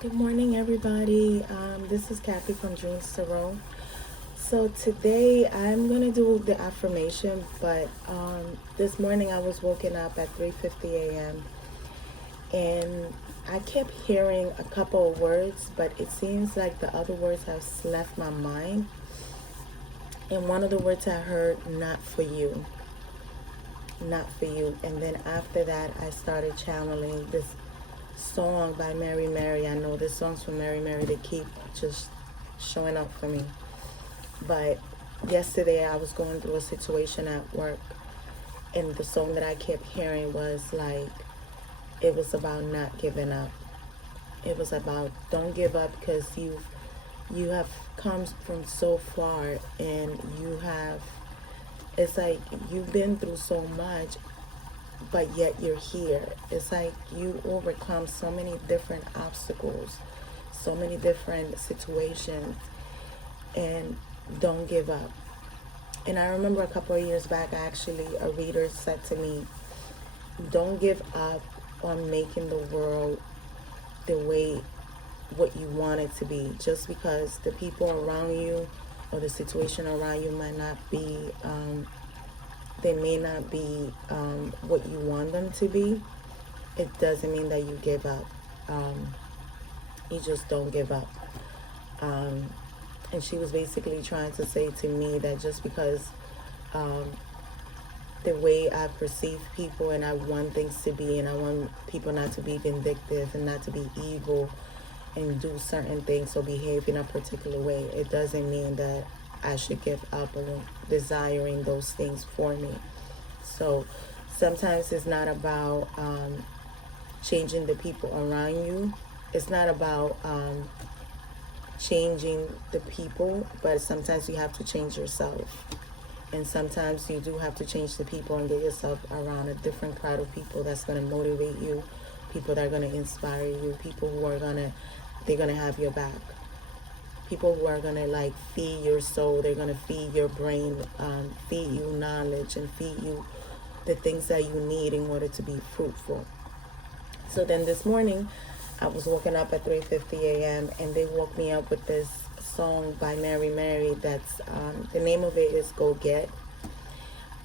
Good morning, everybody. This is Kathy from Dreams to Roll. So today I'm gonna do the affirmation, but this morning I was woken up at 3:50 a.m. and I kept hearing a couple of words, but it seems like the other words have left my mind. And one of the words I heard, "Not for you, not for you." And then after that, I started channeling this song by Mary Mary. I know this song's from Mary Mary. They keep just showing up for me. But yesterday I was going through a situation at work, and the song that I kept hearing was like, it was about not giving up. It was about don't give up, because you have come from so far, and you have, it's like you've been through so much, but yet you're here. It's like you overcome so many different obstacles, so many different situations, and don't give up. And I remember a couple of years back, actually, a reader said to me, don't give up on making the world the way what you want it to be, just because the people around you or the situation around you might not be they may not be what you want them to be. It doesn't mean that you give up. You just don't give up. um, and she was basically trying to say to me that just because um, the way I perceive people, and I want things to be, and I want people not to be vindictive and not to be evil and do certain things or behave in a particular way, it doesn't mean that I should give up on desiring those things for me. So sometimes it's not about changing the people around you. It's not about changing the people, but sometimes you have to change yourself. And sometimes you do have to change the people and get yourself around a different crowd of people that's going to motivate you, people that are going to inspire you, people who are going to, they're going to have your back. People who are going to like feed your soul, they're going to feed your brain, feed you knowledge, and feed you the things that you need in order to be fruitful. So then this morning, I was woken up at 3:50 a.m. and they woke me up with this song by Mary Mary. That's the name of it is "Go Get."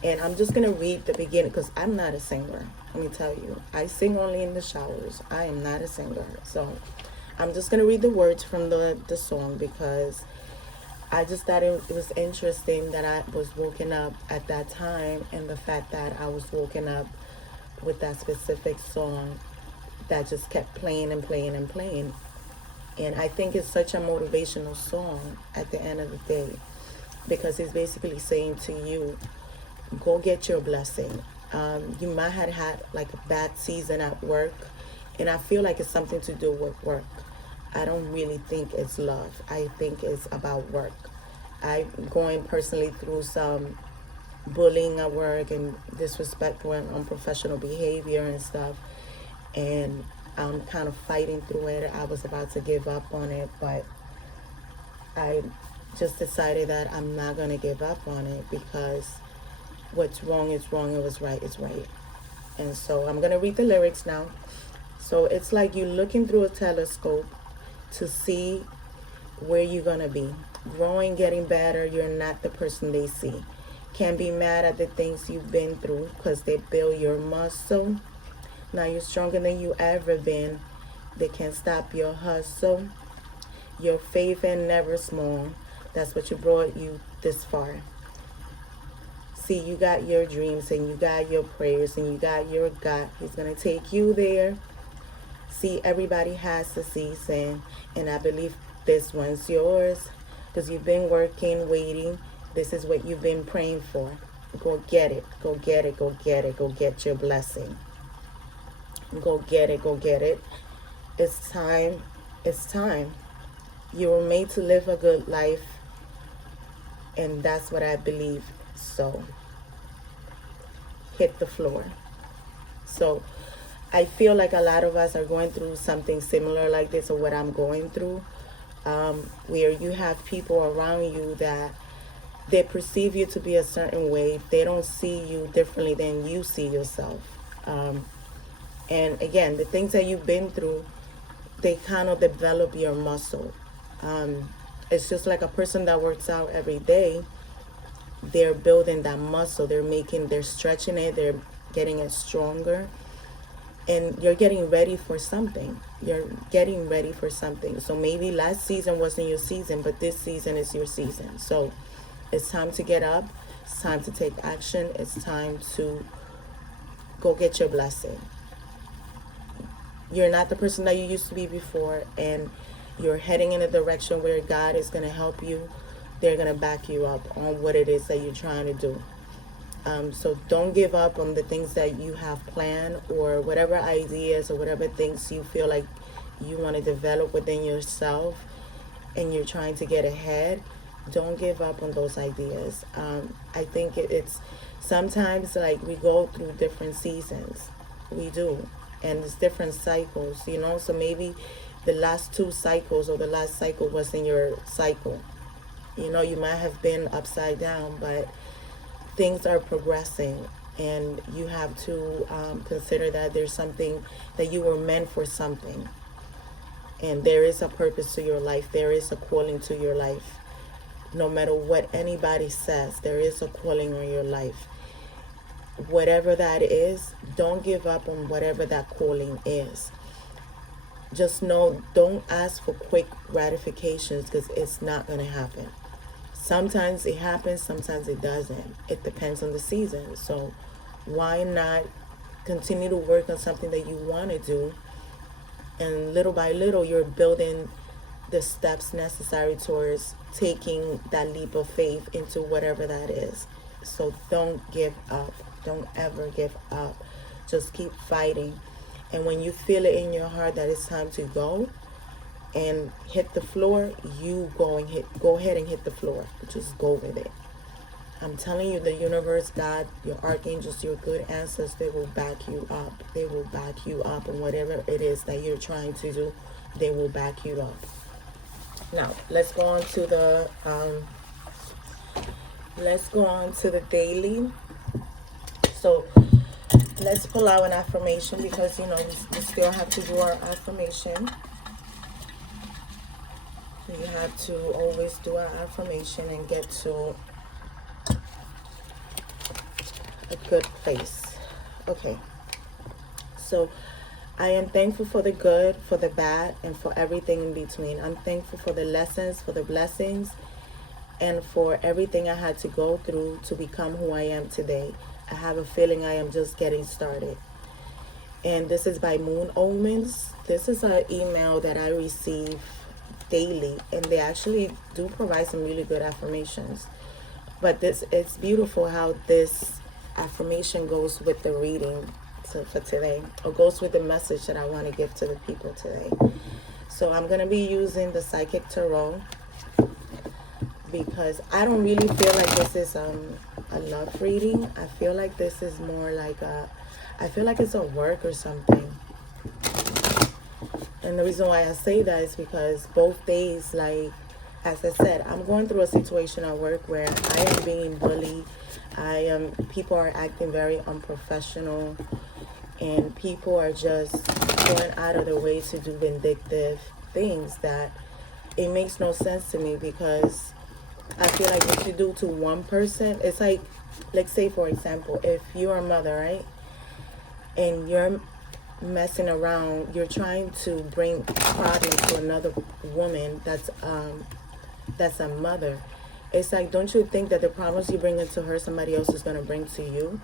And I'm just gonna read the beginning because I'm not a singer. Let me tell you, I sing only in the showers. I am not a singer, so I'm just gonna read the words from the song because I just thought it was interesting that I was woken up at that time, and the fact that I was woken up with that specific song that just kept playing and playing and playing. And I think it's such a motivational song at the end of the day, because it's basically saying to you, go get your blessing. You might have had like a bad season at work, and I feel like it's something to do with work. I don't really think it's love. I think it's about work. I'm going personally through some bullying at work and disrespectful and unprofessional behavior and stuff. And I'm kind of fighting through it. I was about to give up on it, but I just decided that I'm not going to give up on it, because what's wrong is wrong and what's right is right. And so I'm going to read the lyrics now. So it's like you looking through a telescope to see where you're going to be. Growing, getting better, you're not the person they see. Can't be mad at the things you've been through because they build your muscle. Now you're stronger than you ever been. They can't stop your hustle. Your faith ain't never small. That's what you brought you this far. See, you got your dreams and you got your prayers and you got your God. He's going to take you there. See, everybody has a season, and I believe this one's yours because you've been working, waiting. This is what you've been praying for. Go get it. Go get it. Go get it. Go get your blessing. Go get it. Go get it. It's time. It's time. You were made to live a good life, and that's what I believe. So hit the floor. So I feel like a lot of us are going through something similar like this, or what I'm going through, where you have people around you that they perceive you to be a certain way. They don't see you differently than you see yourself. And again, the things that you've been through, they kind of develop your muscle. It's just like a person that works out every day. They're building that muscle. They're stretching it. They're getting it stronger. And you're getting ready for something. You're getting ready for something. So maybe last season wasn't your season, but this season is your season. So it's time to get up. It's time to take action. It's time to go get your blessing. You're not the person that you used to be before, and you're heading in a direction where God is going to help you. They're going to back you up on what it is that you're trying to do. So don't give up on the things that you have planned, or whatever ideas or whatever things you feel like you want to develop within yourself and you're trying to get ahead. Don't give up on those ideas. I think it's sometimes like we go through different seasons. We do. And it's different cycles, you know. So maybe the last 2 cycles or the last cycle wasn't your cycle. You know, you might have been upside down, but things are progressing, and you have to consider that there's something that you were meant for something, and there is a purpose to your life. There is a calling to your life. No matter what anybody says, there is a calling on your life. Whatever that is, don't give up on whatever that calling is. Just know, don't ask for quick gratifications, because it's not going to happen. Sometimes it happens, sometimes it doesn't. It depends on the season. So why not continue to work on something that you want to do, and little by little you're building the steps necessary towards taking that leap of faith into whatever that is. So don't give up. Don't ever give up. Just keep fighting. And when you feel it in your heart that it's time to go and hit the floor, you go ahead and hit the floor. Just go with it. I'm telling you, the universe, God, your archangels, your good ancestors, they will back you up. They will back you up. And whatever it is that you're trying to do, they will back you up. Now, let's go on to the daily. So let's pull out an affirmation, because you know we still have to do our affirmation. We have to always do our affirmation and get to a good place. Okay. So I am thankful for the good, for the bad, and for everything in between. I'm thankful for the lessons, for the blessings, and for everything I had to go through to become who I am today. I have a feeling I am just getting started. And this is by Moon Omens. This is an email that I receive daily, and they actually do provide some really good affirmations. But it's beautiful how this affirmation goes with the reading for today, or goes with the message that I want to give to the people today. So I'm going to be using the Psychic Tarot, because I don't really feel like this is a love reading. I feel like this is more like I feel like it's a work or something. And the reason why I say that is because both days, like, as I said, I'm going through a situation at work where I am being bullied. People are acting very unprofessional, and people are just going out of their way to do vindictive things that it makes no sense to me, because I feel like what you do to one person, it's like say for example, if you're a mother, right, and you're messing around, you're trying to bring problems to another woman that's a mother. It's like, don't you think that the problems you bring into her, somebody else is going to bring to you?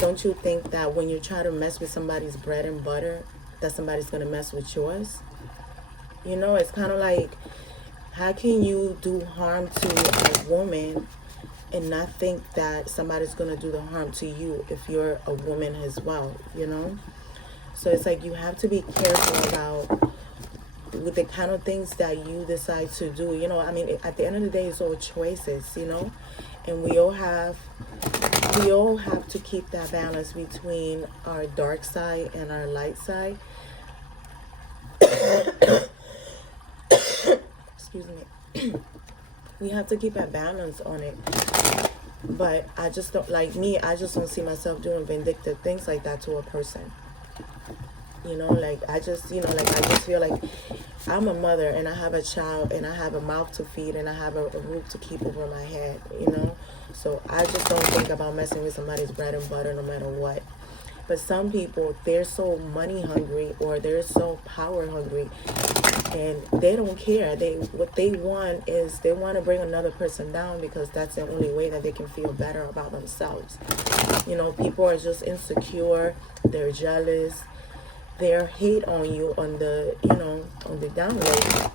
Don't you think that when you try to mess with somebody's bread and butter, that somebody's going to mess with yours? You know, it's kind of like, how can you do harm to a woman and not think that somebody's going to do the harm to you if you're a woman as well, you know? So it's like, you have to be careful about with the kind of things that you decide to do. You know, I mean, at the end of the day, it's all choices, you know? And we all have to keep that balance between our dark side and our light side. Excuse me. We have to keep a balance on it. But I just don't, like me, I just don't see myself doing vindictive things like that to a person. Like I just, like I just feel like I'm a mother and I have a child and I have a mouth to feed and I have a roof to keep over my head. So I just don't think about messing with somebody's bread and butter no matter what. But some people, they're so money hungry or they're so power hungry, and they don't care. What they want is they want to bring another person down because that's the only way that they can feel better about themselves. People are just insecure. They're jealous. They're hate on you on the on the download.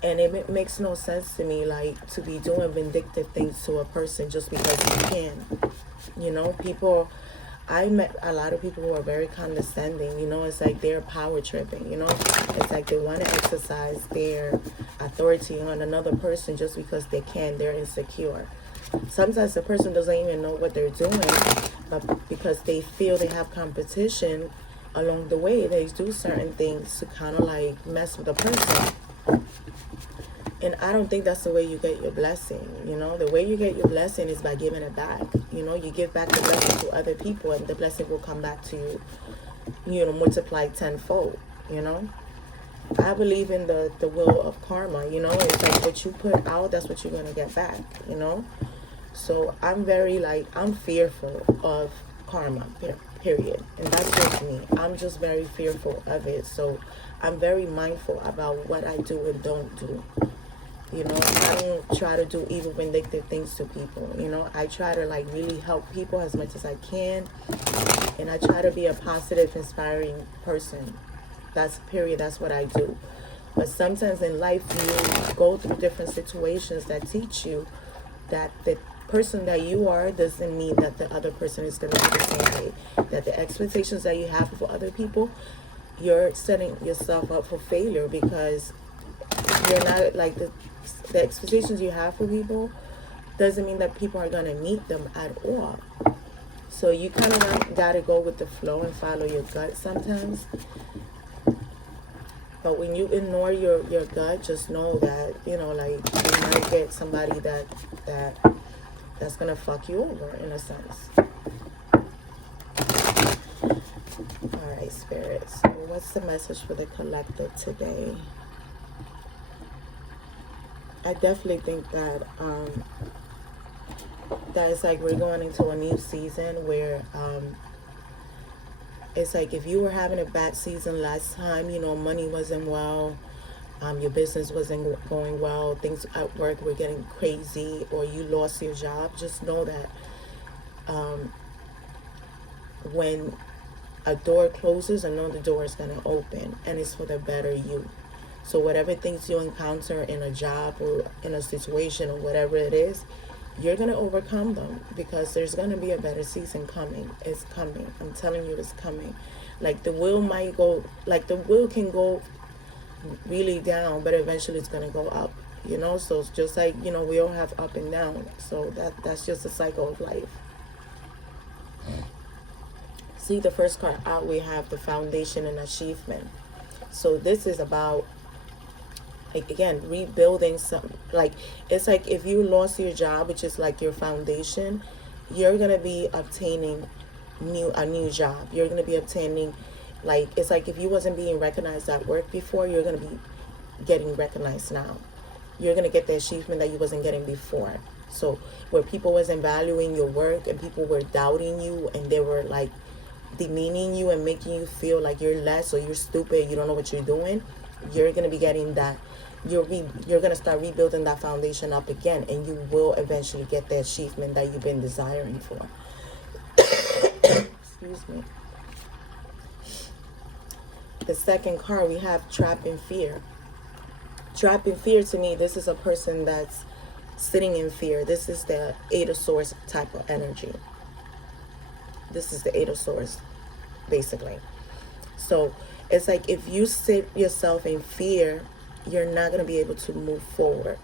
And it makes no sense to me, like, to be doing vindictive things to a person just because you can. People, I met a lot of people who are very condescending. It's like they're power tripping. It's like they want to exercise their authority on another person just because they can. They're insecure. Sometimes the person doesn't even know what they're doing, but because they feel they have competition along the way, they do certain things to kind of like mess with the person. And I don't think that's the way you get your blessing. The way you get your blessing is by giving it back. You give back the blessing to other people and the blessing will come back to you, multiplied tenfold. I believe in the will of karma. It's like what you put out, that's what you're going to get back. So I'm very I'm fearful of karma, period. And that's just me. I'm just very fearful of it. So I'm very mindful about what I do and don't do. I don't try to do evil, vindictive things to people. I try to really help people as much as I can. And I try to be a positive, inspiring person. That's period. That's what I do. But sometimes in life, you go through different situations that teach you that the person that you are doesn't mean that the other person is going to be the same way. That the expectations that you have for other people, you're setting yourself up for failure because you're not the expectations you have for people doesn't mean that people are going to meet them at all. So you kind of got to go with the flow and follow your gut sometimes. But when you ignore your gut, just know that, you might get somebody that's going to fuck you over in a sense. All right, spirits. So what's the message for the collective today? I definitely think that that it's like we're going into a new season where it's like if you were having a bad season last time, money wasn't well, your business wasn't going well, things at work were getting crazy, or you lost your job, just know that when a door closes, another door is going to open, and it's for the better you. So whatever things you encounter in a job or in a situation or whatever it is, you're going to overcome them because there's going to be a better season coming. It's coming. I'm telling you, it's coming. Like the wheel might go, the wheel can go really down, but eventually it's going to go up, So it's just like, we all have up and down. So that's just the cycle of life. See, the first card out, we have the foundation and achievement. So this is about, again, rebuilding some, it's like if you lost your job, which is like your foundation, you're going to be obtaining a new job. You're going to be obtaining, it's like if you wasn't being recognized at work before, you're going to be getting recognized now. You're going to get the achievement that you wasn't getting before. So where people wasn't valuing your work and people were doubting you and they were demeaning you and making you feel like you're less or you're stupid, you don't know what you're doing, you're going to be getting that. You're going to start rebuilding that foundation up again, and you will eventually get the achievement that you've been desiring for. Excuse me. The second card, we have trap in fear. Trap in fear, to me, this is a person that's sitting in fear. This is the Eight of Swords type of energy. This is the Eight of Swords, basically. So it's like if you sit yourself in fear, you're not going to be able to move forward.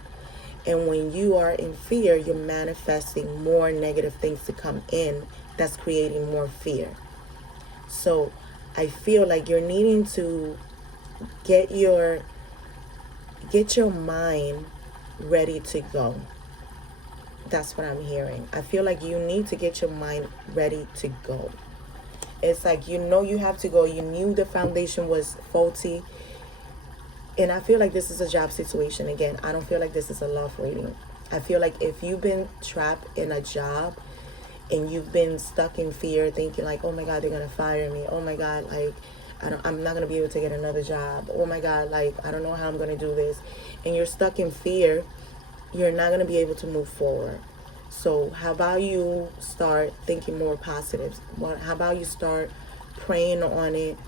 And when you are in fear, you're manifesting more negative things to come in that's creating more fear. So I feel like you're needing to get your mind ready to go. That's what I'm hearing. I feel like you need to get your mind ready to go. It's like, you know, you have to go. You knew the foundation was faulty. And I feel like this is a job situation again. I don't feel like this is a love reading. I feel like if you've been trapped in a job and you've been stuck in fear, thinking like, oh my God, they're going to fire me. Oh my God, like, I'm not going to be able to get another job. Oh my God, like, I don't know how I'm going to do this. And you're stuck in fear, you're not going to be able to move forward. So how about you start thinking more positive? How about you start praying on it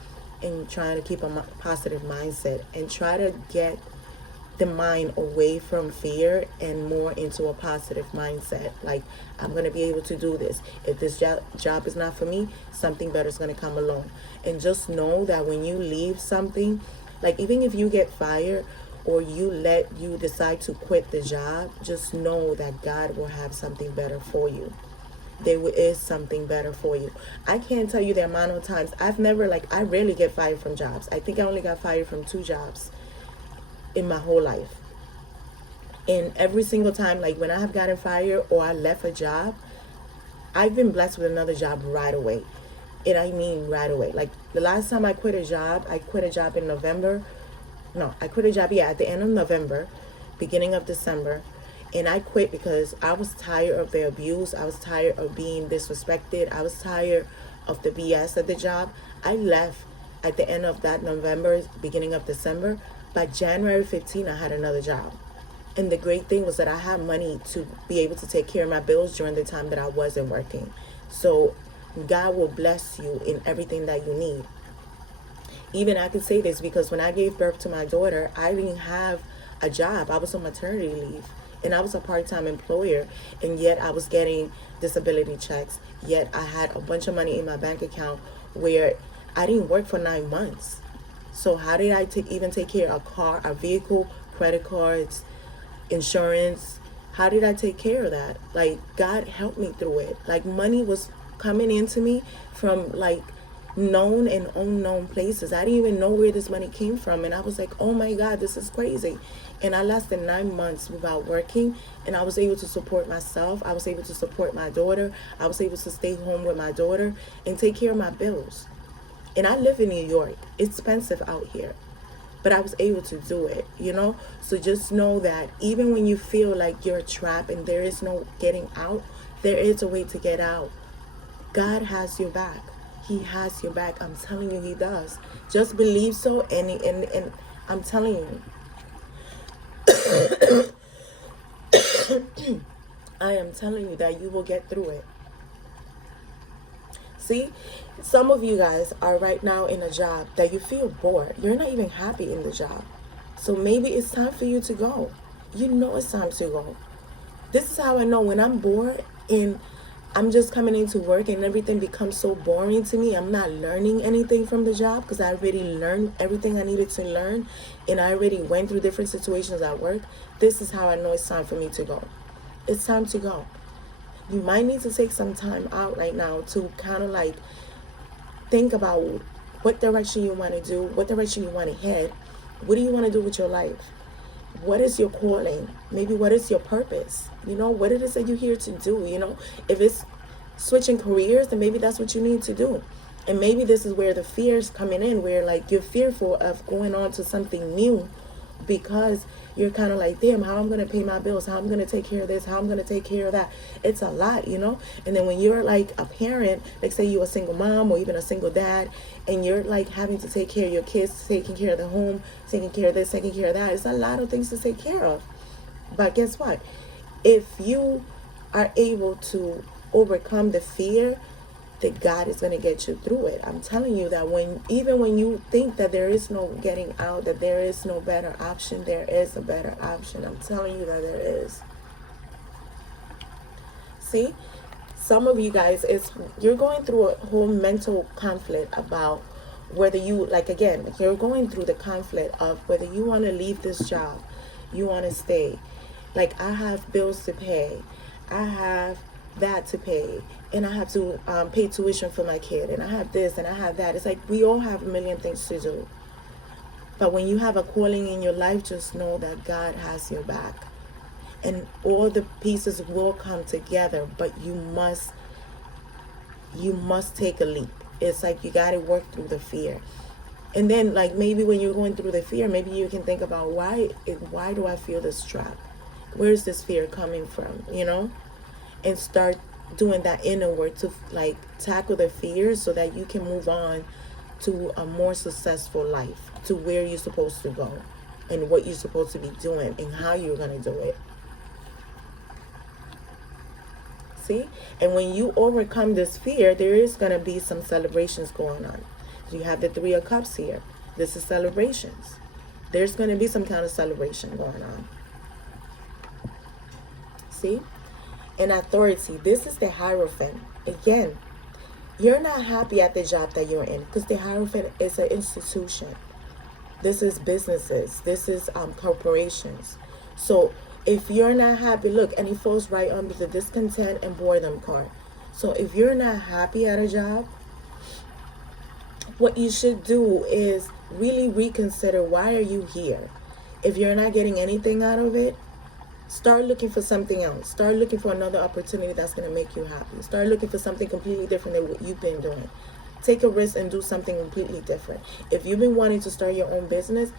and trying to keep a positive mindset and try to get the mind away from fear and more into a positive mindset. Like, I'm going to be able to do this. If this job is not for me, something better is going to come along. And just know that when you leave something, like even if you get fired or you decide to quit the job, just know that God will have something better for you. There is something better for you. I can't tell you the amount of times I rarely get fired from jobs. I think I only got fired from 2 jobs in my whole life. And every single time, like when I have gotten fired or I left a job, I've been blessed with another job right away. And I mean right away. Like the last time I quit a job in November. No, I quit a job, at the end of November, beginning of December. And I quit because I was tired of the abuse. I was tired of being disrespected. I was tired of the BS at the job. I left at the end of that November, beginning of December. By January 15, I had another job. And the great thing was that I had money to be able to take care of my bills during the time that I wasn't working. So God will bless you in everything that you need. Even I can say this because when I gave birth to my daughter, I didn't have a job. I was on maternity leave. And I was a part-time employer. And yet I was getting disability checks. Yet I had a bunch of money in my bank account where I didn't work for 9 months. So how did I even take care of a car, a vehicle, credit cards, insurance? How did I take care of that? Like, God helped me through it. Like, money was coming into me from like known and unknown places. I didn't even know where this money came from. And I was like, oh my God, this is crazy. And I lasted 9 months without working, and I was able to support myself. I was able to support my daughter. I was able to stay home with my daughter and take care of my bills. And I live in New York. It's expensive out here. But I was able to do it, you know? So just know that even when you feel like you're trapped and there is no getting out, there is a way to get out. God has your back. He has your back. I'm telling you, He does. Just believe so, and I'm telling you. I am telling you that you will get through it. See, some of you guys are right now in a job that you feel bored. You're not even happy in the job. So maybe it's time for you to go. You know it's time to go. This is how I know when I'm bored and I'm just coming into work and everything becomes so boring to me. I'm not learning anything from the job because I already learned everything I needed to learn. And I already went through different situations at work. This is how I know it's time for me to go. It's time to go. You might need to take some time out right now to kind of like think about what direction you want to do, what direction you want to head. What do you want to do with your life? What is your calling? Maybe what is your purpose? You know, what it is that you're here to do, you know? If it's switching careers, then maybe that's what you need to do. And maybe this is where the fear is coming in, where like you're fearful of going on to something new because you're kind of like, damn, how I'm going to pay my bills, how I'm going to take care of this, how I'm going to take care of that. It's a lot, you know? And then when you're like a parent, like say you're a single mom or even a single dad, and you're like having to take care of your kids, taking care of the home, taking care of this, taking care of that. It's a lot of things to take care of. But guess what? If you are able to overcome the fear, that God is going to get you through it. I'm telling you that even when you think that there is no getting out, that there is no better option, there is a better option. I'm telling you that there is. See, some of you guys, you're going through a whole mental conflict about whether you, like again, you're going through the conflict of whether you want to leave this job, you want to stay. Like, I have bills to pay. I have that to pay, and I have to pay tuition for my kid, and I have this and I have that. It's like we all have a million things to do. But when you have a calling in your life, just know that God has your back, and all the pieces will come together. But you must take a leap. It's like you got to work through the fear. And then, like, maybe when you're going through the fear, maybe you can think about why do I feel this trap? Where's this fear coming from? And start doing that inner work to, like, tackle the fears so that you can move on to a more successful life, to where you're supposed to go and what you're supposed to be doing and how you're going to do it. See? And when you overcome this fear, there is going to be some celebrations going on. You have the Three of Cups here. This is celebrations. There's going to be some kind of celebration going on. See? And authority. This is the Hierophant. Again, you're not happy at the job that you're in, because the Hierophant is an institution. This is businesses. This is corporations. So if you're not happy, look, and it falls right under the discontent and boredom card. So if you're not happy at a job, what you should do is really reconsider, why are you here? If you're not getting anything out of it, start looking for something else. Start looking for another opportunity that's going to make you happy. Start looking for something completely different than what you've been doing. Take a risk and do something completely different. If you've been wanting to start your own business,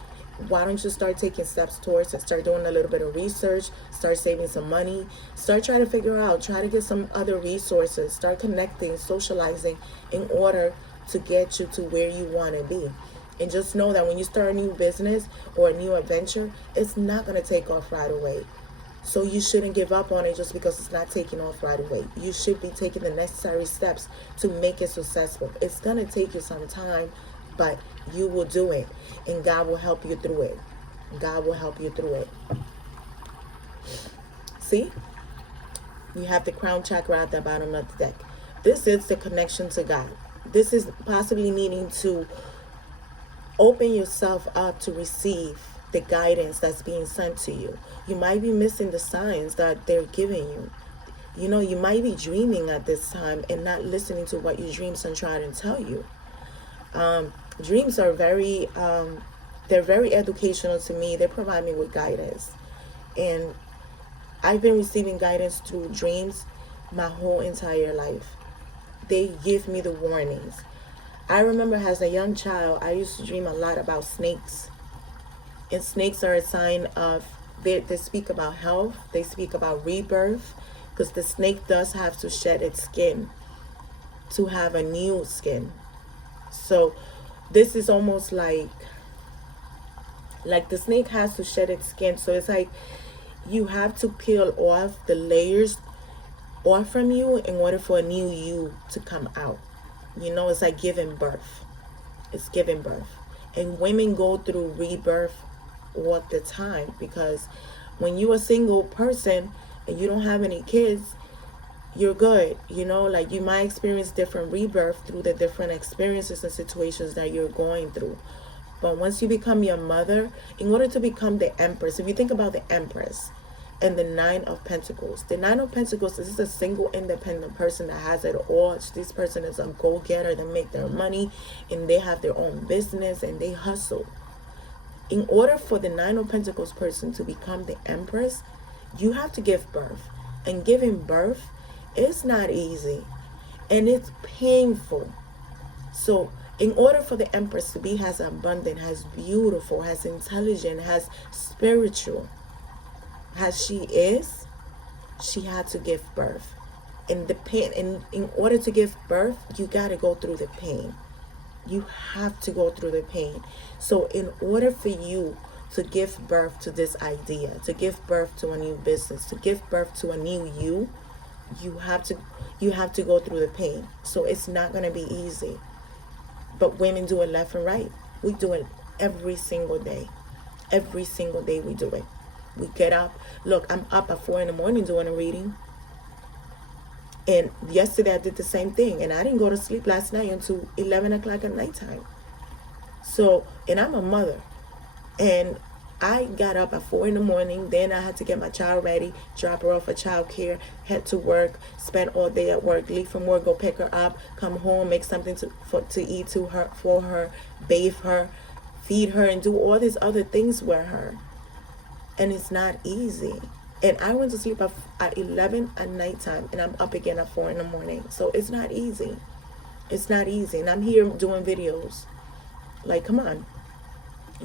why don't you start taking steps towards it? Start doing a little bit of research. Start saving some money. Start trying to figure out, try to get some other resources. Start connecting, socializing in order to get you to where you want to be. And just know that when you start a new business or a new adventure, it's not going to take off right away. So you shouldn't give up on it just because it's not taking off right away. You should be taking the necessary steps to make it successful. It's going to take you some time, but you will do it. And God will help you through it. God will help you through it. See? You have the crown chakra at the bottom of the deck. This is the connection to God. This is possibly needing to open yourself up to receive the guidance that's being sent to you. You might be missing the signs that they're giving you. You might be dreaming at this time and not listening to what your dreams are trying to tell you. Dreams are they're very educational to me. They provide me with guidance. And I've been receiving guidance through dreams my whole entire life. They give me the warnings. I remember as a young child, I used to dream a lot about snakes. And snakes are a sign of, they speak about health, they speak about rebirth, because the snake does have to shed its skin to have a new skin. So this is almost like the snake has to shed its skin. So it's like you have to peel off the layers off from you in order for a new you to come out. It's like giving birth. It's giving birth. And women go through rebirth all the time, because when you're a single person and you don't have any kids, you're good. Like you might experience different rebirth through the different experiences and situations that you're going through. But once you become your mother, in order to become the Empress, if you think about the Empress and the Nine of Pentacles, the Nine of Pentacles is a single independent person that has it all. This person is a go-getter. They make their money and they have their own business and they hustle. In order for the Nine of Pentacles person to become the Empress, you have to give birth. And giving birth is not easy. And it's painful. So in order for the Empress to be as abundant, as beautiful, as intelligent, as spiritual as she is, she had to give birth. And the pain, in order to give birth, you got to go through the pain. You have to go through the pain. So in order for you to give birth to this idea, to give birth to a new business, to give birth to a new you have to go through the pain. So it's not going to be easy. But women do it left and right. We do it every single day. Every single day we do it. We get up. Look, I'm up at 4 a.m. doing a reading. And yesterday I did the same thing. And I didn't go to sleep last night until 11 o'clock at nighttime. So, and I'm a mother. And I got up at 4 a.m. Then I had to get my child ready, drop her off at childcare, head to work, spend all day at work, leave from work, go pick her up, come home, make something to eat for her, bathe her, feed her, and do all these other things with her. And it's not easy. And I went to sleep at 11 at nighttime, and I'm up again at 4 a.m. So it's not easy. It's not easy. And I'm here doing videos. Like, come on.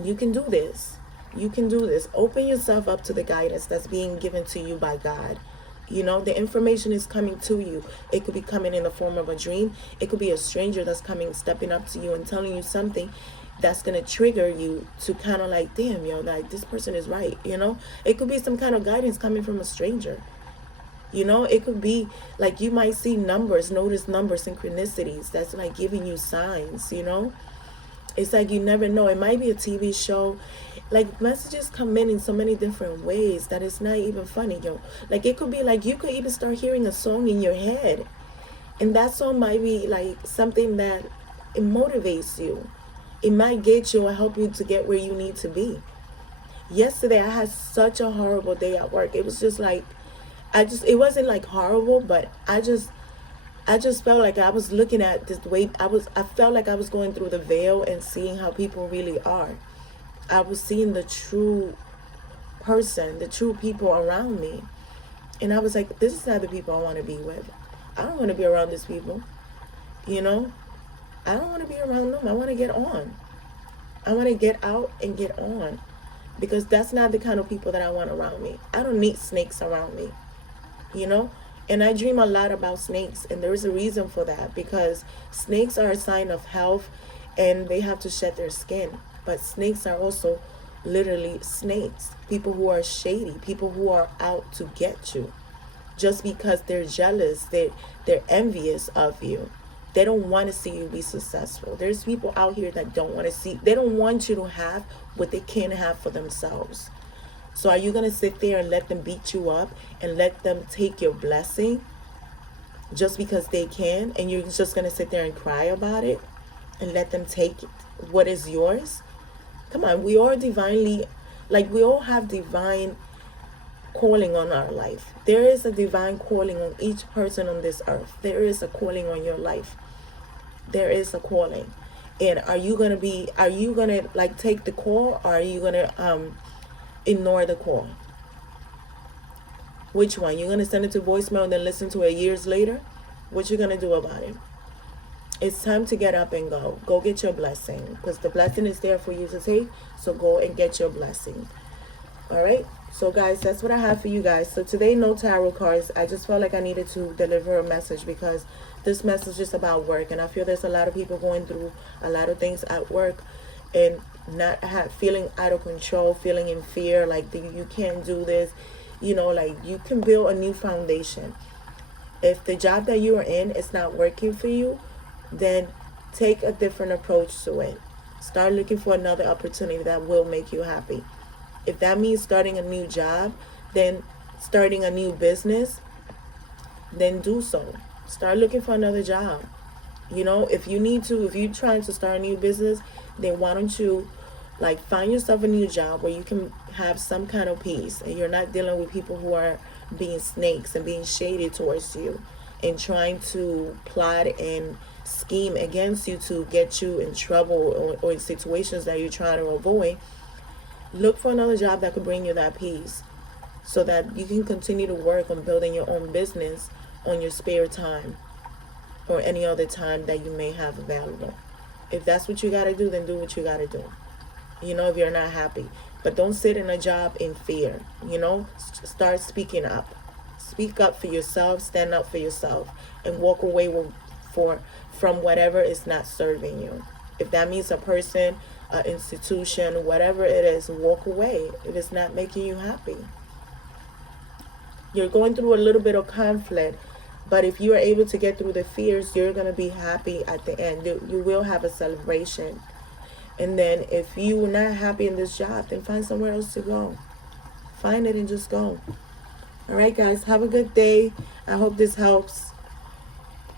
You can do this. You can do this. Open yourself up to the guidance that's being given to you by God. You know, the information is coming to you. It could be coming in the form of a dream. It could be a stranger that's coming, stepping up to you and telling you something that's going to trigger you to kind of like, damn, yo, like this person is right. You know, it could be some kind of guidance coming from a stranger. You know, it could be like you might see numbers, notice number synchronicities. That's like giving you signs, you know. It's like you never know. It might be a TV show. Like messages come in so many different ways that it's not even funny, yo. Like it could be like you could even start hearing a song in your head. And that song might be like something that it motivates you. It might get you or help you to get where you need to be. Yesterday I had such a horrible day at work. It was just like it wasn't like horrible, but I just felt like I was looking at this way. I felt like I was going through the veil and seeing how people really are. I was seeing the true person, the true people around me. And I was like, this is not the people I want to be with. I don't want to be around these people. You know? I don't want to be around them. I want to get on. I want to get out and get on. Because that's not the kind of people that I want around me. I don't need snakes around me. You know? And I dream a lot about snakes. And there is a reason for that. Because snakes are a sign of health. And they have to shed their skin. But snakes are also literally snakes. People who are shady. People who are out to get you. Just because they're jealous. They're envious of you. They don't want to see you be successful. There's people out here that don't want to see. They don't want you to have what they can't have for themselves. So are you going to sit there and let them beat you up and let them take your blessing just because they can? And you're just going to sit there and cry about it and let them take what is yours? Come on, we are divinely, like we all have divine calling on our life. There is a divine calling on each person on this earth. There is a calling on your life. There is a calling. And are you going to like take the call, or are you going to ignore the call? Which one? You're going to send it to voicemail and then listen to it years later? What you going to do about it? It's time to get up and go. Go get your blessing, because the blessing is there for you to take. So go and get your blessing. All right. So guys, that's what I have for you guys. So today, no tarot cards. I just felt like I needed to deliver a message, because this message is about work. And I feel there's a lot of people going through a lot of things at work and not feeling out of control, feeling in fear, like you can't do this. You know, like you can build a new foundation. If the job that you are in is not working for you, then take a different approach to it. Start looking for another opportunity that will make you happy. If that means starting a new job, then starting a new business, then do so. Start looking for another job. You know, if you're trying to start a new business, then why don't you like find yourself a new job where you can have some kind of peace and you're not dealing with people who are being snakes and being shady towards you and trying to plot and scheme against you to get you in trouble or in situations that you're trying to avoid. Look for another job that could bring you that peace so that you can continue to work on building your own business on your spare time or any other time that you may have available. If that's what you got to do, then do what you got to do. You know, if you're not happy. But don't sit in a job in fear. You know, start speaking up. Speak up for yourself, stand up for yourself, and walk away from whatever is not serving you. If that means a person, an institution, whatever it is, walk away if it's not making you happy. You're going through a little bit of conflict, but if you are able to get through the fears, you're going to be happy at the end. You will have a celebration. And then if you're not happy in this job, then find somewhere else to go. Find it and just go. All right, guys, have a good day. I hope this helps.